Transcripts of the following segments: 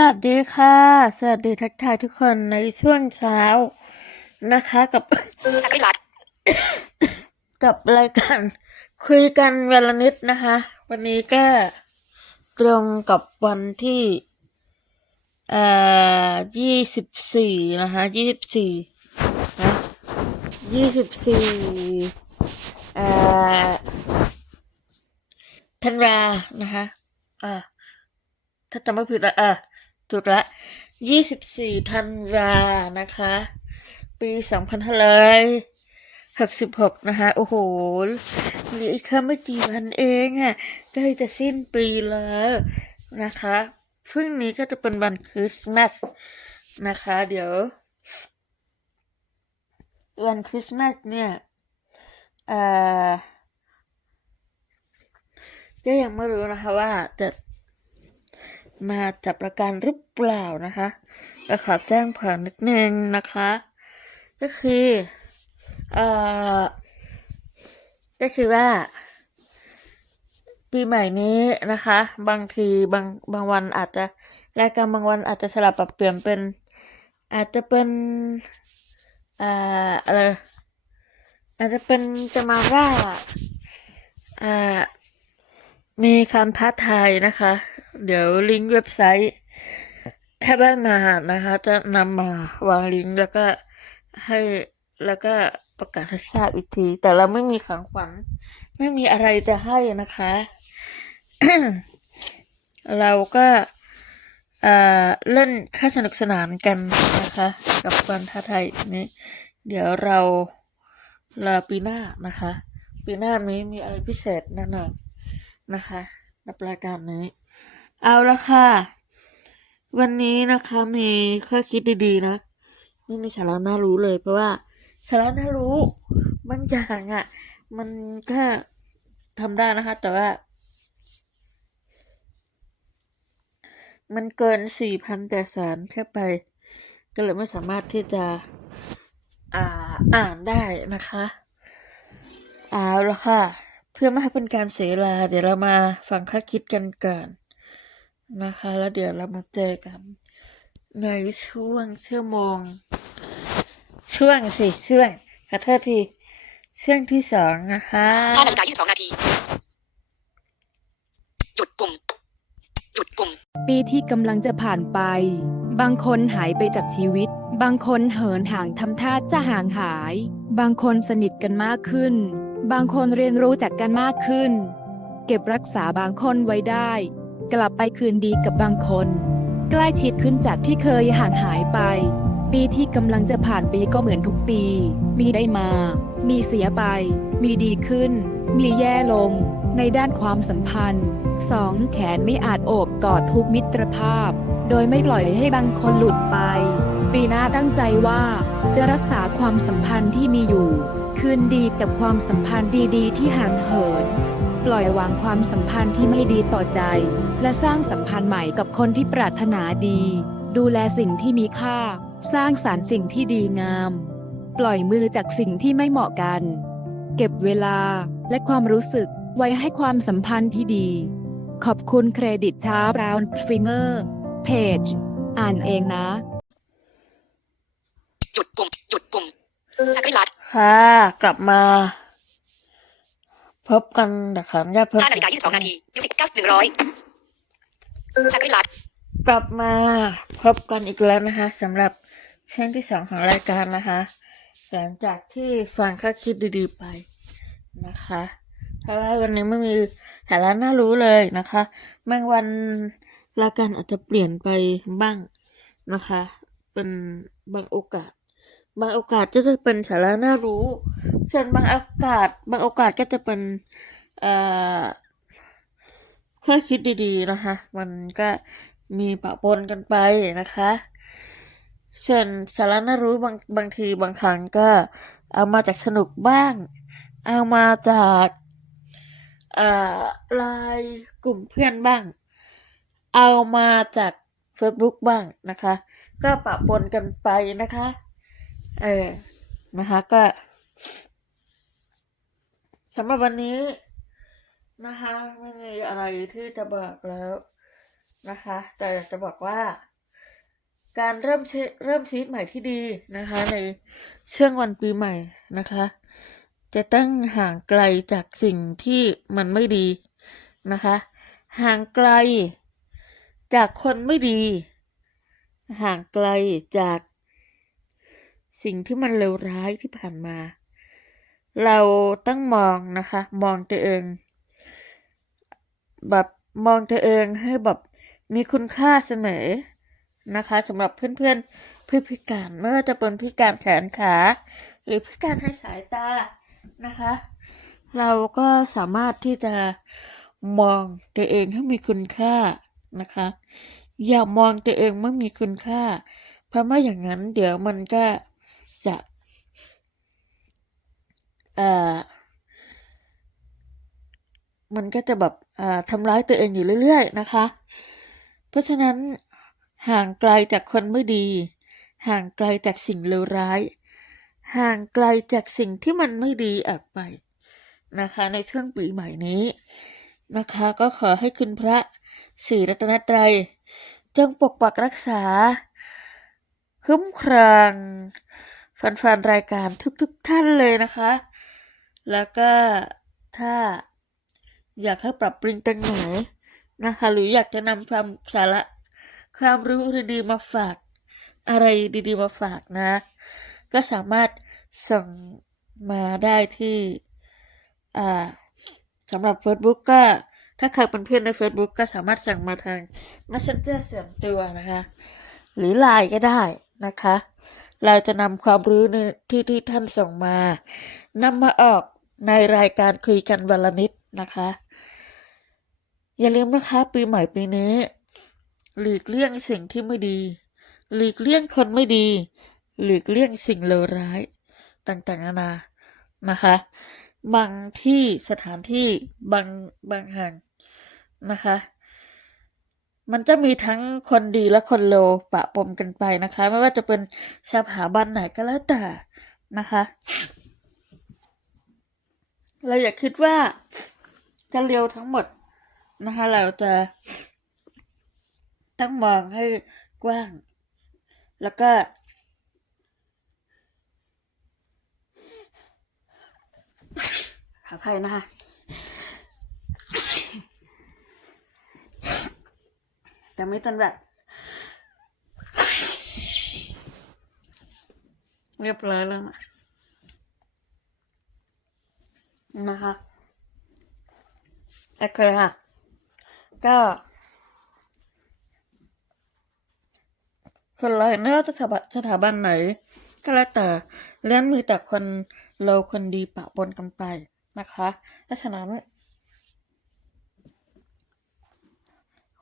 วัสดีค่ะ สวัสดีทักทายทุกคนในช่วงเช้านะคะกับสักริลัดกับรายการคุยกันวันละนิดนะคะ วันนี้ก็ตรงกับวันที่เอ่อยี่สิบสี่นะคะยี่สิบสี่นะยี่สิบสี่เอ่อธันวานะคะอ่าถ้าจำไม่ผิดละอะ ถูกละยี่สิบสี่ธันวานะคะ ปีสองพันห้าร้อยหกสิบหกนะคะ โอ้โหเหลืออีกแค่ไม่กี่วันเองอะ่ะใกล้จะสิ้นปีแล้วนะคะพรุ่งนี้ก็จะเป็นวันคริสต์มาสนะคะ เดี๋ยว วันคริสต์มาสเนี่ยเอ่อก็ยังไม่รู้นะคะว่าจะ มาจับประกันหรือเปล่านะคะก็ขอแจ้งเพิ่มนิดนึงนะคะ ก็คือเอ่อก็คือว่า ปีใหม่นี้นะคะ บางทีบางบางวันอาจจะรายการบางวันอาจจะสลับปรับเปลี่ยนเป็น อาจจะเป็นอ่าอะไรอาจจะเป็นจะมาว่าอ่ามีคำท้าทายนะคะ เดี๋ยวลิงก์เว็บไซต์ถ้าได้มานะคะ จะนำมาวางลิงก์แล้วก็ให้แล้วก็ประกาศให้ทราบอีกที แต่เราไม่มีของขวัญไม่มีอะไรจะให้นะคะ เราก็เล่นค่สนุกสนานกันนะคะ กับวันท้าทายนี้ เดี๋ยวเรารอปีหน้านะคะ ปีหน้านี้มีอะไรพิเศษแน่นอนนะคะกับรายการนี้ เอาละค่ะ วันนี้นะคะมีข้อคิดดีๆนะ ไม่มีสาระน่ารู้เลย เพราะว่าสาระน่ารู้บางอย่างอะ่ะ มันก็ทำได้นะคะ แต่ว่า มันเกินสี่พันแต่สารแค่ไป ก็เลยไม่สามารถที่จะอ่าอ่านได้นะคะเอาละค่ะ เพื่อไม่ให้เป็นการเสียเวลาเดี๋ยวเรามาฟังข้อคิดกันก่อน นะคะ แล้วเดี๋ยวเรามาเจอกัน ในช่วงชั่วโมง ช่วงสิช่วงขอโทษทีช่วงที่สองนะคะ5นาฬิกา22นาที หยุดปุ่ม หยุดปุ่ม ปีที่กำลังจะผ่านไป บางคนหายไปจากชีวิต บางคนเหินห่างทำท่าจะห่างหาย บางคนสนิทกันมากขึ้น บางคนเรียนรู้จากกันมากขึ้น เก็บรักษาบางคนไว้ได้ กลับไปคืนดีกับบางคน ใกล้ชิดขึ้นจากที่เคยห่างหายไป ปีที่กำลังจะผ่านไปก็เหมือนทุกปี มีได้มา มีเสียไป มีดีขึ้น มีแย่ลง ในด้านความสัมพันธ์สองแขนไม่อาจโอบกอดทุกมิตรภาพ โดยไม่ปล่อยให้บางคนหลุดไป ปีหน้าตั้งใจว่าจะรักษาความสัมพันธ์ที่มีอยู่ คืนดีกับความสัมพันธ์ดีๆ ที่ห่างเหิน ปล่อยวางความสัมพันธ์ที่ไม่ดีต่อใจ และสร้างสัมพันธ์ใหม่กับคนที่ปรารถนาดี ดูแลสิ่งที่มีค่า สร้างสารรค์สิ่งที่ดีงาม ปล่อยมือจากสิ่งที่ไม่เหมาะกัน เก็บเวลาและความรู้สึกไว้ให้ความสัมพันธ์ที่ดี ขอบคุณเครดิตชาบราวน์ฟิงเกอร์เพจอ่านเองนะหยุดปุ่มหยุดปุ่มสักริลัดค่ะ กลับมา พบกันนะคะญาติเพิ่ม5นาฬิกา22นาทีมิวสิก9 100สักริลัดกลับมาพบกันอีกแล้วนะคะสำหรับช่วงที่สองของรายการนะคะ หลังจากที่ฟังข้อคิดดีๆไปนะคะ เพราะว่าวันนี้ไม่มีสาระน่ารู้เลยนะคะบางวันรายการอาจจะเปลี่ยนไปบ้างนะคะ เป็นบางโอกาส บางโอกาสก็จะเป็นสาระน่ารู้ ส่วนบางโอกาส บางโอกาสก็จะเป็นเอ่อข้อคิดดีๆนะคะ มันก็มีปะปนกันไปนะคะ ส่วนสาระน่ารู้บางบางทีบางครั้งก็เอามาจากสนุกบ้าง เอามาจากเอ่อไลน์กลุ่มเพื่อนบ้าง เอามาจาก Facebook บ้างนะคะ ก็ปะปนกันไปนะคะ เออ นะคะก็สำหรับวันนี้นะคะไม่มีอะไรที่จะบอกแล้วนะคะ แต่จะบอกว่า การเริ่มเริ่มชีวิตใหม่ที่ดีนะคะ ในช่วงวันปีใหม่นะคะ จะต้องห่างไกลจากสิ่งที่มันไม่ดีนะคะ ห่างไกลจากคนไม่ดี ห่างไกลจาก สิ่งที่มันเลวร้ายที่ผ่านมา เราต้องมองนะคะ มองตัวเอง แบบมองตัวเองให้แบบมีคุณค่าเสมอนะคะสำหรับเพื่อนๆผู้พิการไม่ว่าจะเป็นพิการแขนขา หรือพิการทางสายตานะคะ เราก็สามารถที่จะมองตัวเองให้มีคุณค่านะคะ อย่ามองตัวเองไม่มีคุณค่า เพราะไม่อย่างนั้นเดี๋ยวมันก็ จะเอ่อมันก็จะแบบอ่าทำร้ายตัวเองอยู่เรื่อยๆนะคะ เพราะฉะนั้นห่างไกลจากคนไม่ดี ห่างไกลจากสิ่งเลวร้าย ห่างไกลจากสิ่งที่มันไม่ดีออกไปนะคะ ในช่วงปีใหม่นี้นะคะ ก็ขอให้คุณพระศรีรัตนตรัย จงปกปักรักษา คุ้มครอง แฟนๆรายการทุกๆทท่านเลยนะคะ แล้วก็ถ้าอยากให้ปรับปรุงตรงไหนนะคะ หรืออยากจะนำความสาระความรู้ดีๆมาฝาก อะไรดีๆมาฝากนะ ก็สามารถส่งมาได้ที่อ่าสำหรับ Facebook ก็ถ้าใครเป็นเพื่อนใน Facebook ก็สามารถสั่งมาทาง Messenger ส่วนตัวนะคะ หรือ Line ก็ได้นะคะ เราจะนำความรู้ที่ที่ท่านส่งมานำมาออกในรายการคุยกันวันละนิดนะคะ อย่าลืมนะคะปีใหม่ปีนี้ หลีกเลี่ยงสิ่งที่ไม่ดี หลีกเลี่ยงคนไม่ดี หลีกเลี่ยงสิ่งเลวร้าย ต่างๆนานานะคะ บางที่สถานที่บางบางแห่งนะคะ มันจะมีทั้งคนดีและคนเลวปะปนกันไปนะคะ ไม่ว่าจะเป็นสถาบันไหนก็แล้วแต่นะคะ เราอย่าคิดว่าจะเร็วทั้งหมดนะคะ เราจะต้องมองให้กว้าง แล้วก็ ขออภัยนะคะ จะไม่ตันแบบเรียบร้อยแล้วนะนะคะโอเคค่ะ ก็คนเราไม่ว่าจะสถาบันสถาบันไหน ก็แล้วแต่เรื่องมีแต่คนเราคนดีปะปนกันไปนะคะเพราะฉะนั้น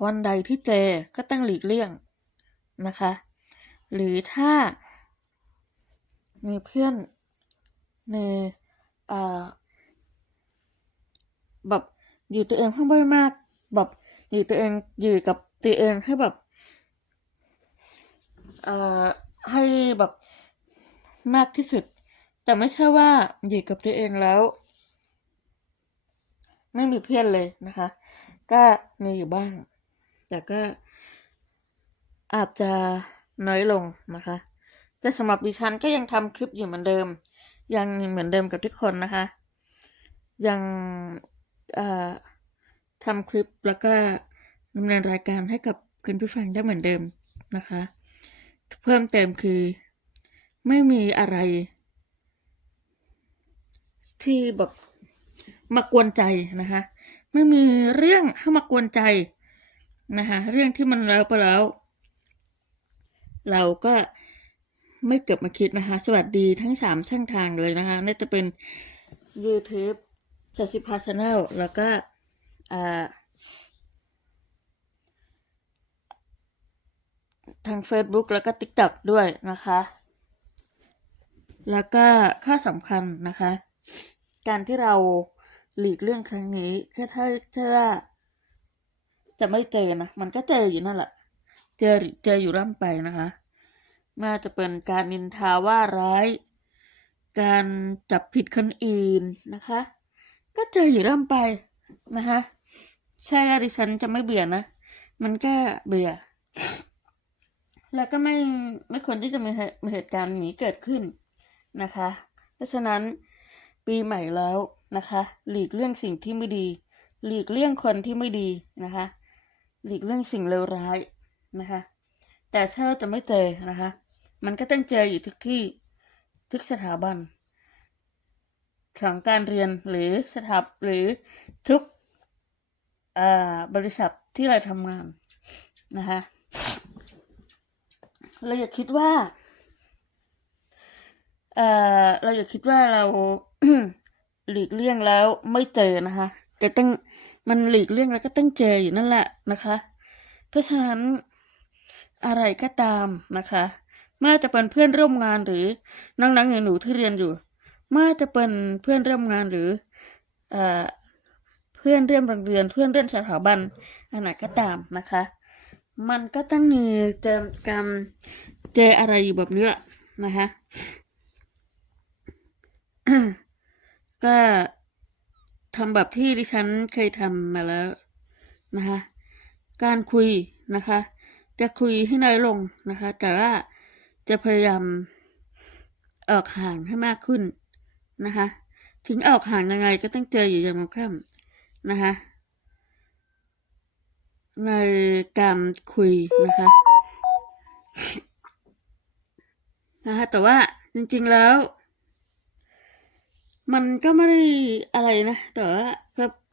วันใดที่เจอก็ต้องหลีกเลี่ยงนะคะ หรือถ้า มีเพื่อนในอ่าแบบอยู่ตัวเองข้างบนมากแบบอยู่ตัวเองอยู่กับตัวเองให้แบบเอ่อให้แบบมากที่สุด แต่ไม่ใช่ว่าอยู่กับตัวเองแล้ว ไม่มีเพื่อนเลยนะคะ ก็มีอยู่บ้าง แต่ก็อาจจะน้อยลงนะคะ แต่สำหรับดิฉันก็ยังทำคลิปอยู่เหมือนเดิม ยังเหมือนเดิมกับทุกคนนะคะ ยังทำคลิปแล้วก็ดำเนินรายการให้กับคุณผู้ฟังได้เหมือนเดิมนะคะ เพิ่มเติมคือ ไม่มีอะไร ที่แบบมากวนใจนะคะ ไม่มีเรื่องเข้ามากวนใจ นะคะเรื่องที่มันแล้วไปแล้ว เราก็ไม่เก็บมาคิดนะคะ สวัสดีทั้งสามช่องทางเลยนะคะน่าจะเป็น YouTube สัสิภาชแนลแล้วก็ทาง Facebook แล้วก็ TikTok ด้วยนะคะ แล้วก็ข้อสำคัญนะคะ การที่เราหลีกเรื่องครั้งนี้ก็ถ้าถ้า จะไม่เจอนะ มันก็เจออยู่นั่นแหละ เจอเจออยู่ร่ำไปนะคะไม่ว่าจะเป็นการนินทาว่าร้าย การจับผิดคนอื่นนะคะ ก็เจออยู่ร่ำไปนะคะ ใช่ว่าดิฉันจะไม่เบื่อนะ มันก็เบื่อ แล้วก็ไม่ไม่ควรที่จะมีเหตุการณ์นี้เกิดขึ้นนะคะ เพราะฉะนั้นปีใหม่แล้วนะคะ หลีกเลี่ยงสิ่งที่ไม่ดี หลีกเลี่ยงคนที่ไม่ดีนะคะ หลีกเลี่ยงสิ่งเลวร้ายนะคะ แต่ถ้าจะไม่เจอนะคะ มันก็ต้องเจออยู่ทุกที่ทุกสถาบันของการเรียนหรือสถาบหรือทุกบริษัทที่เราทำงานนะคะเราอย่าคิดว่าเออเราอย่าคิดว่าเราหลีกเลี่ยงแล้วไม่เจอนะคะแต่ต้อง มันหลีกเลี่ยงแล้วก็ต้องเจออยู่นั่นแหละนะคะ เพราะฉะนั้นอะไรก็ตามนะคะไม่ว่าจะเป็นเพื่อนร่วมงานหรือน้องๆหนูที่เรียนอยู่ไม่ว่าจะเป็นเพื่อนร่วมงานหรือเอ่อเพื่อนเรียนโรงเรียนเพื่อนเรียนสถาบันอันไหนก็ตามนะคะ มันก็ต้องมีเจอการมเจออะไรอยู่แบบเนี้ยนะคะก็ำแบบที่ดิฉันเคยทำมาแล้วนะคะ การคุยนะคะ จะคุยให้น้อยลงนะคะ แต่ว่าจะพยายามออกห่างให้มากขึ้นนะคะ ถึงออกห่างยังไงก็ต้องเจออยู่อย่างมั่ค่ำนะคะ ในการคุยนะคะนะคะ แต่ว่าจริงๆแล้ว มันก็ไม่ได้อะไรนะ แต่ว่า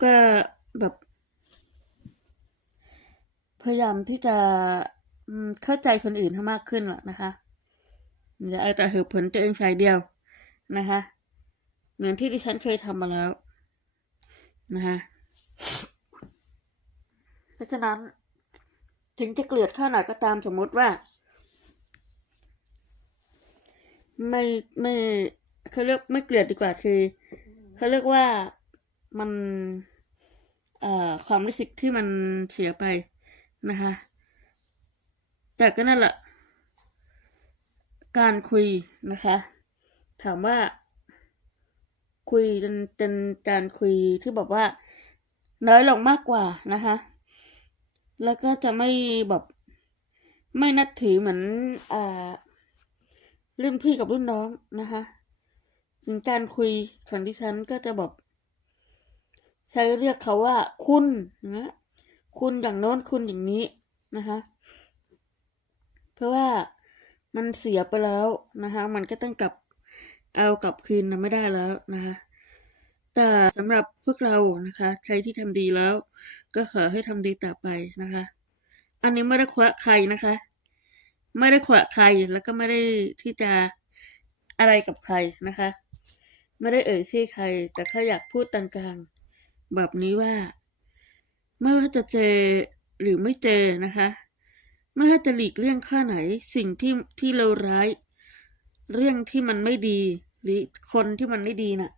ก็แบบพยายามที่จะเข้าใจคนอื่นให้มากขึ้นแหละนะคะอย่าเอาแต่เหตุผลตัวเองฝ่ายเดียวนะคะ เหมือนที่ดิฉันเคยทำมาแล้วนะคะเพราะฉะนั้นถึงจะเกลียดข้าหน่อยก็ตามสมมติว่า ไม่ไม่ เขาเรียกไม่เกลียดดีกว่าคือเขาเรียกว่ามันเอ่อความรู้สึกที่มันเสียไปนะคะ แต่ก็นั่นแหละ การคุยนะคะ ถามว่า คุยจนเป็นการคุยที่บอกว่า น้อยลงมากกว่านะคะ แล้วก็จะไม่แบบไม่นับถือเหมือนอ่ารุ่นพี่กับรุ่นน้องนะคะ ถึงการคุยของดิฉันก็จะแบบใช้เรียกเขาว่า คุณนะคุณอย่างโน้นคุณอย่างนี้นะคะ เพราะว่ามันเสียไปแล้วนะคะ มันก็ต้องกลับเอากลับคืนนะไม่ได้แล้วนะคะ แต่สำหรับพวกเรานะคะ ใครที่ทำดีแล้ว ก็ขอให้ทำดีต่อไปนะคะ อันนี้ไม่ได้คว้าใครนะคะ ไม่ได้ขวะใครแล้วก็ไม่ได้ที่จะอะไรกับใครนะคะ ไม่ได้เอ่ยชื่อใคร แต่แค่อยากพูดต่างกลางๆแบบนี้ว่า ไม่ว่าจะเจอหรือไม่เจอนะคะไม่ว่าจะหลีกเลี่ยงข้อไหน สิ่งที่ที่เลวร้าย เรื่องที่มันไม่ดี หรือคนที่มันไม่ดีน่ะ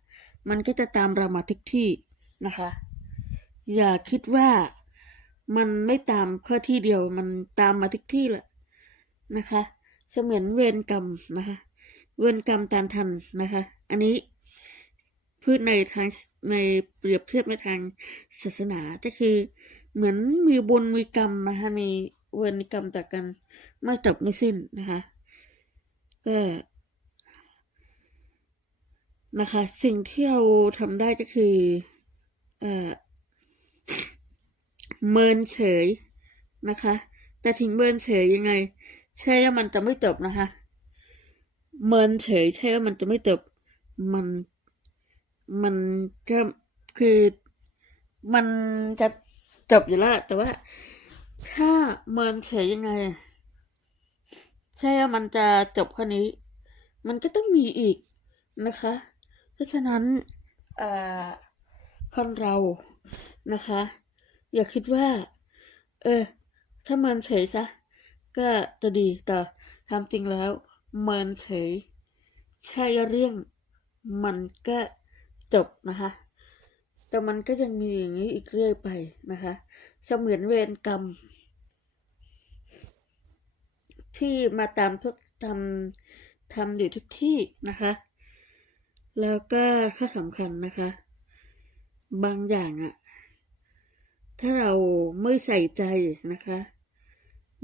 มันก็จะตามเรามาทุกที่นะคะ อย่าคิดว่ามันไม่ตามแค่ที่เดียวมันตามมาทุกที่แหละนะคะ เสมือนเวรกรรมนะคะ เวรกรรมตามทันนะคะ อันนี้ พูดในทางในเปรียบเทียบในทางศาสนาก็คือ เหมือนมีบุญมีกรรมนะคะมีเวรมีกรรมต่อกันไม่จบไม่สิ้นนะคะก็นะคะ สิ่งที่เราทำได้ก็คือเอ่อเมินเฉยนะคะ แต่ถึงเมินเฉยยังไง ใช่ว่ามันจะไม่จบนะคะ เมินเฉยใช่ว่ามันจะไม่จบมัน มันก็คือมันจะจบอยู่แล้ว แต่ว่า ถ้าเมินเฉยยังไงใช่มันจะจบแค่นี้ มันก็ต้องมีอีกนะคะ เพราะฉะนั้นคนเรานะคะ อย่าคิดว่า เออ ถ้าเมินเฉยซะ ก็จะดีแต่ทำจริงแล้ว เมินเฉยใช่เรื่องมันก็ จบนะคะ แต่มันก็ยังมีอย่างนี้อีกเรื่อยไปนะคะ เสมือนเวรกรรม ที่มาตามทุกทำทำอยู่ทุกที่นะคะ แล้วก็ข้อสำคัญนะคะ บางอย่างอะถ้าเราไม่ใส่ใจนะคะ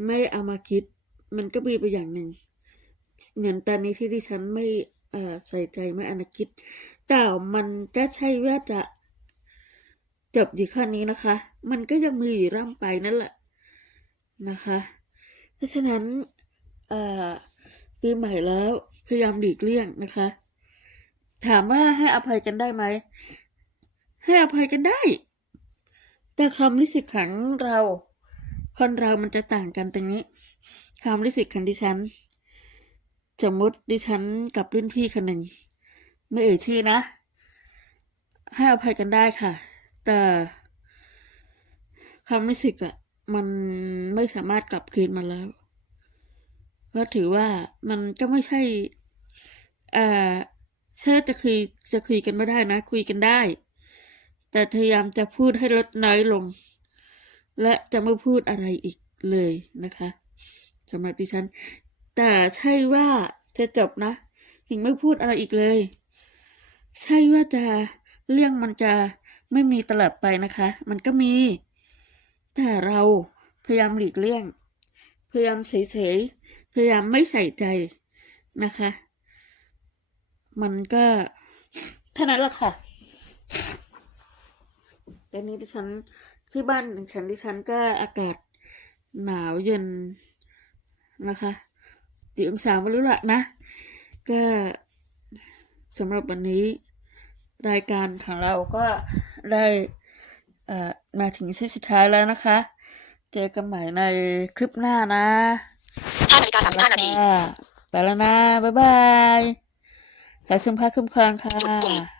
ไม่เอามาคิด มันก็มีไปอย่างหนึ่งเหมือนตอนนี้ที่ดิฉันไม่ใส่ใจไม่อามาคิด แต่มันก็ใช่ว่าจะจบอยู่แค่นี้นะคะ มันก็ยังมีอยู่ร่ำไปนั่นแหละนะคะ เพราะฉะนั้นปีใหม่แล้วพยายามหลีกเลี่ยงนะคะ ถามว่าให้อภัยกันได้ไหม ให้อภัยกันได้ แต่ความรู้สึกของเรา คนเรามันจะต่างกันตรงนี้ ความรู้สึกของดิฉัน สมมติดิฉันกับรุ่นพี่คนหนึ่ง ไม่เอ่ยชื่อนะ ให้อภัยกันได้ค่ะ แต่ความรู้สึกอะมันไม่สามารถกลับคืนมาแล้วก็ถือว่ามันก็ไม่ใช่เอ่อเชื่อจะคุยจะคุยกันไม่ได้นะ คุยกันได้ แต่พยายามจะพูดให้ลดน้อยลง และจะไม่พูดอะไรอีกเลยนะคะสำหรับดิฉัน แต่ใช่ว่าจะจบนะถึงไม่พูดอะไรอีกเลย ใช่ว่าจะเรื่องมันจะไม่มีตลอดไปนะคะ มันก็มี แต่เราพยายามหลีกเลี่ยง พยายามเฉยๆ พยายามไม่ใส่ใจนะคะ มันก็เท่านั้นแหละค่ะตอนนี้ดิฉันที่บ้านของฉันดิฉันก็อากาศหนาวเย็นนะคะกี่องศาไม่รู้ละนะ ก็สำหรับวันนี้ รายการของเราก็ได้เอ่อมาถึงช่วงสุดท้ายแล้วนะคะ เจอกันใหม่ในคลิปหน้านะ5นาฬิกา35นาทีไปแล้วนะ บ๊ายบายสายชุมพาคุ้มครองค่ะ